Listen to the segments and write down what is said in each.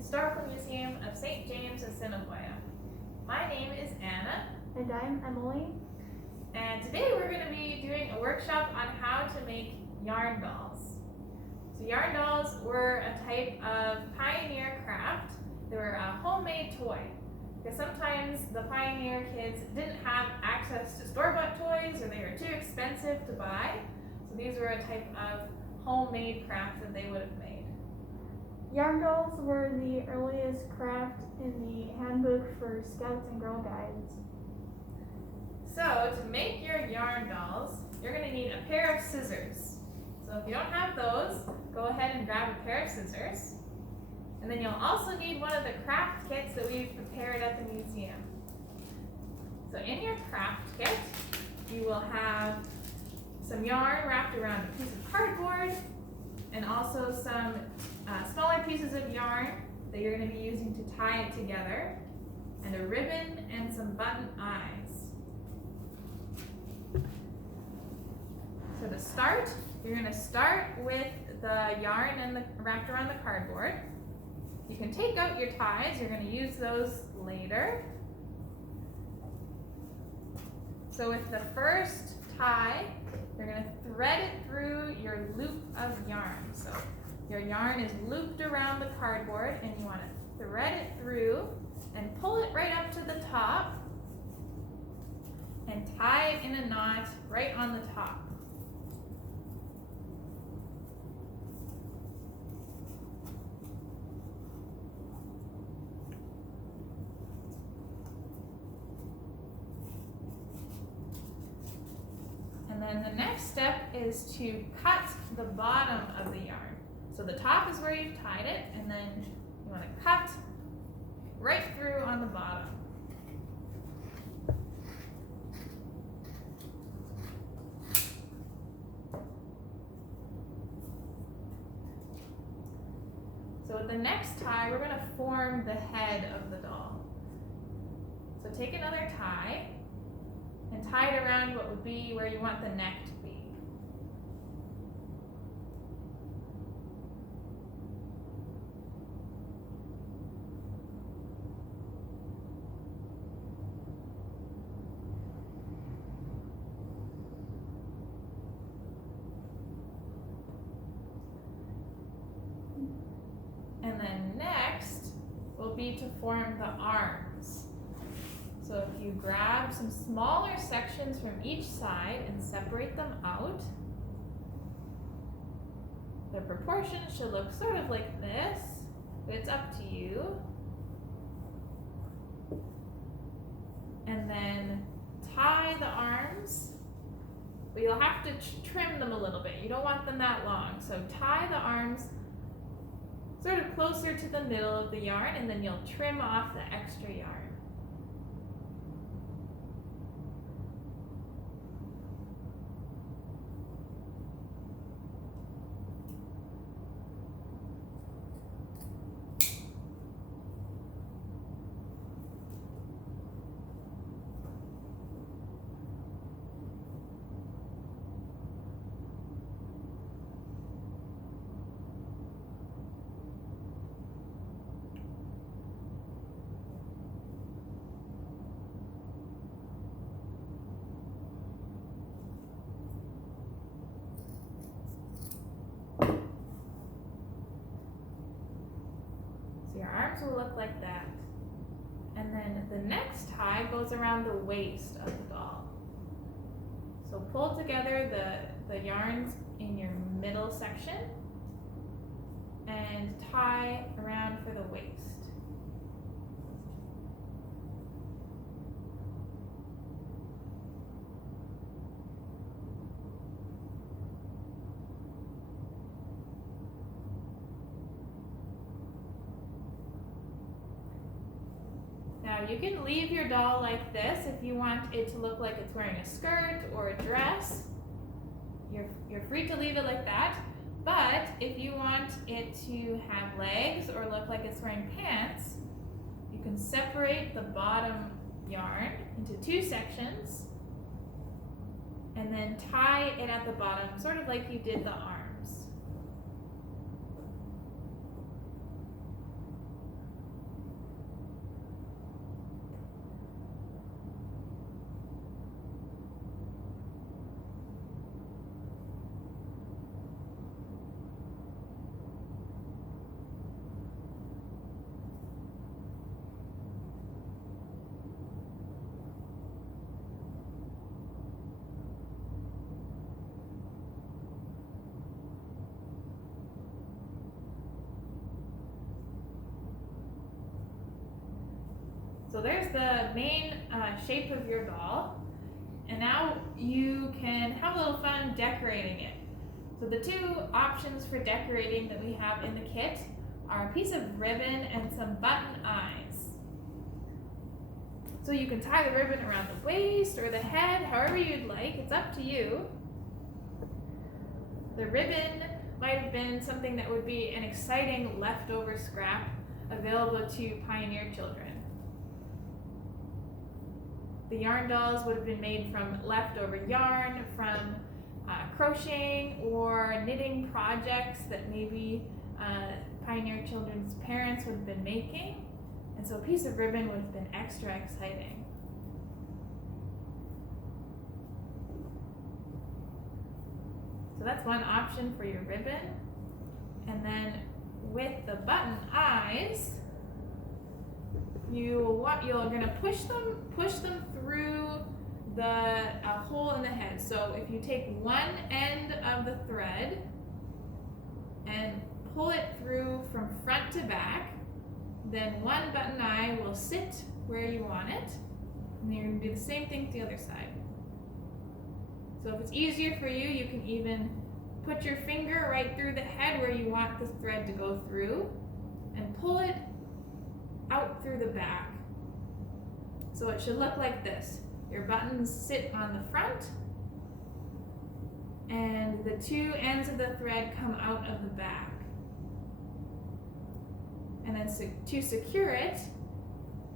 Historical Museum of St. James-Assiniboia. My name is Anna. And I'm Emily. And today we're going to be doing a workshop on how to make yarn dolls. So yarn dolls were a type of pioneer craft. They were a homemade toy. Because sometimes the pioneer kids didn't have access to store-bought toys or they were too expensive to buy. So these were a type of homemade craft that they would have made. Yarn dolls were the earliest craft in the handbook for Scouts and Girl Guides. So to make your yarn dolls, you're going to need a pair of scissors. So if you don't have those, go ahead and grab a pair of scissors. And then you'll also need one of the craft kits that we've prepared at the museum. So in your craft kit, you will have some yarn wrapped around a piece of cardboard and also some smaller pieces of yarn that you're going to be using to tie it together, and a ribbon and some button eyes. So to start, you're going to start with the yarn and wrapped around the cardboard. You can take out your ties, you're going to use those later. So with the first tie, you're going to thread it through your loop of yarn. So your yarn is looped around the cardboard and you want to thread it through and pull it right up to the top and tie it in a knot right on the top. And then the next step is to cut the bottom of the yarn. So the top is where you've tied it, and then you want to cut right through on the bottom. So with the next tie, we're going to form the head of the doll. So take another tie and tie it around what would be where you want the neck to be. And then next will be to form the arms. So if you grab some smaller sections from each side and separate them out, the proportions should look sort of like this, but it's up to you. And then tie the arms, but you'll have to trim them a little bit. You don't want them that long. So tie the arms sort of closer to the middle of the yarn, and then you'll trim off the extra yarn. Your arms will look like that. And then the next tie goes around the waist of the doll. So pull together the yarns in your middle section and tie around for the waist. Now you can leave your doll like this if you want it to look like it's wearing a skirt or a dress. You're free to leave it like that, but if you want it to have legs or look like it's wearing pants, you can separate the bottom yarn into two sections and then tie it at the bottom, sort of like you did the arms. So there's the main shape of your doll. And now you can have a little fun decorating it. So the two options for decorating that we have in the kit are a piece of ribbon and some button eyes. So you can tie the ribbon around the waist or the head, however you'd like. It's up to you. The ribbon might have been something that would be an exciting leftover scrap available to pioneer children. The yarn dolls would have been made from leftover yarn, from crocheting or knitting projects that maybe pioneer children's parents would have been making. And so a piece of ribbon would have been extra exciting. So that's one option for your ribbon. And then with the button eyes, you're gonna push them through the hole in the head. So if you take one end of the thread and pull it through from front to back, then one button eye will sit where you want it, and you're gonna do the same thing to the other side. So if it's easier for you, you can even put your finger right through the head where you want the thread to go through and pull it out through the back. So it should look like this. Your buttons sit on the front and the two ends of the thread come out of the back. And then to secure it,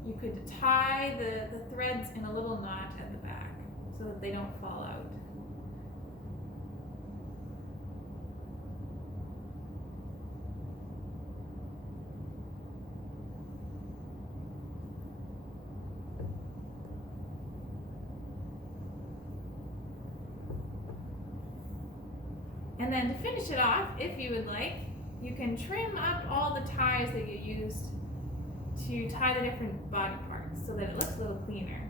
you could tie the threads in a little knot at the back so that they don't fall out. And then to finish it off, if you would like, you can trim up all the ties that you used to tie the different body parts so that it looks a little cleaner.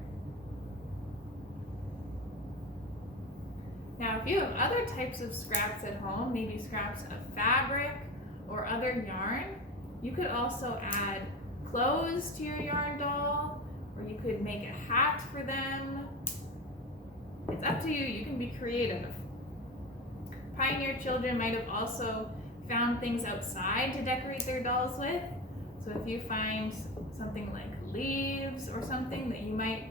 Now, if you have other types of scraps at home, maybe scraps of fabric or other yarn, you could also add clothes to your yarn doll, or you could make a hat for them. It's up to you. You can be creative. Pioneer children might have also found things outside to decorate their dolls with. So if you find something like leaves or something that you might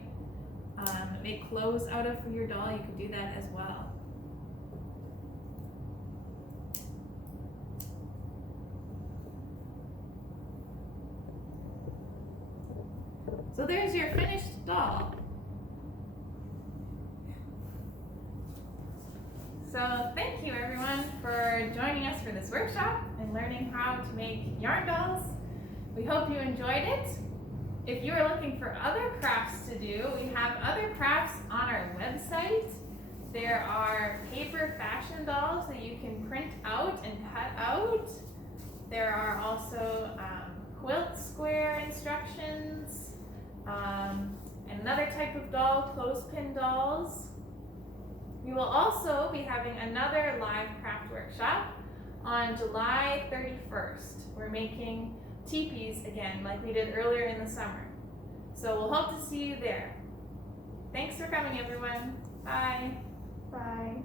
make clothes out of for your doll, you could do that as well. So there's your finished doll. So thank you everyone for joining us for this workshop and learning how to make yarn dolls. We hope you enjoyed it. If you are looking for other crafts to do, we have other crafts on our website. There are paper fashion dolls that you can print out and cut out. There are also quilt square instructions, and another type of doll, clothespin dolls. We will also be having another live craft workshop on July 31st. We're making teepees again like we did earlier in the summer. So we'll hope to see you there. Thanks for coming everyone. Bye. Bye.